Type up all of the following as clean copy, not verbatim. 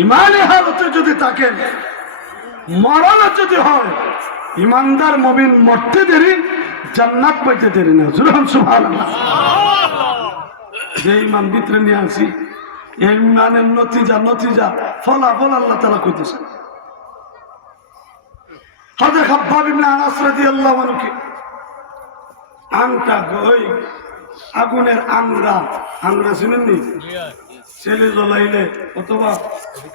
ইমানে হালতে যদি থাকেন, মরণ যদি হয়, ইমানদার মুমিন মরতে দেরি, জান্নাত পাইতে দেরি না। সুবহানাল্লাহ। যে ইমান ভিতরে নিয়ে আসি, এই ইমানের নতিজা ফলাফল আল্লাহ তাআলা কইতেছেন। হযরত খাব্বাব ইবনে আনাস রাদিয়াল্লাহু আনহু কি আংটা ওই আগুনের আংরা শুনেননি? ছেলে জ্বলাইলে অথবা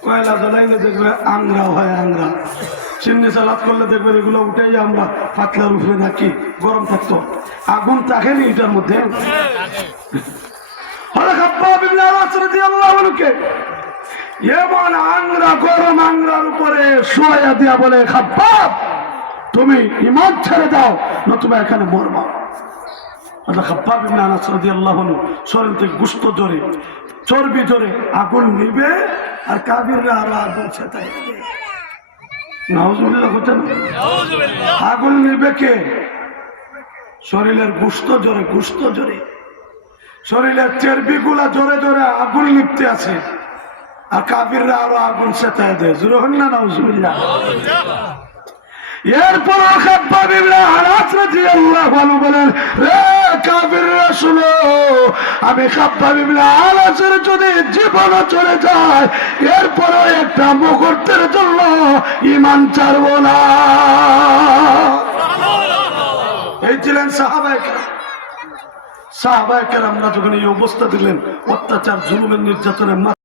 কয়লা জ্বলাইলে দেখবে আংরা হয়, আংরা চিন্নি সালাদ করলে দেখবেন এগুলো উঠেই আমরা পাতলার উপরে রাখি, গরম থাকতো, আগুন থাকেনি এটার মধ্যে। এমন আংরা, গরম আংরার উপরে শোয়া দিয়া বলে, খাব্বাব তুমি ঈমান ছেড়ে দাও না তুমি এখানে মরবা। খাব্বাব ইবনে আনাস রাদিয়াল্লাহু আনহু শরীর থেকে গোশত জোরে, চর্বি জোরে আগুন নিবে, আর কাফিররা আরো আগুন ছেটায় দেবে। নাউজুবিল্লাহ। আগুন নিবে কে? শরীরের গোশত জোরে, শরীরের চর্বিগুলা জোরে জোরে আগুন লিপতে আছে, আর কাফিররা আরো আগুন ছেটায় দেয়। জোরে হন না নাউজুবিল্লাহ। এরপর খাব্বাব ইবনে আনাস রাদিয়াল্লাহু আনহু বলেন, রে কাফিররা শুনো, আমি খাব্বাব ইবনে আনাসের যদি জীবন চলে যায়, এরপরও একটা মুহূর্তের জন্য ঈমান ছাড়বো না। এই ছিলেন সাহাবায়ে কেরাম। সাহাবায়ে কেরামরা যখন এই অবস্থা দিলেন, অত্যাচার, জুলুমের, নির্যাতনের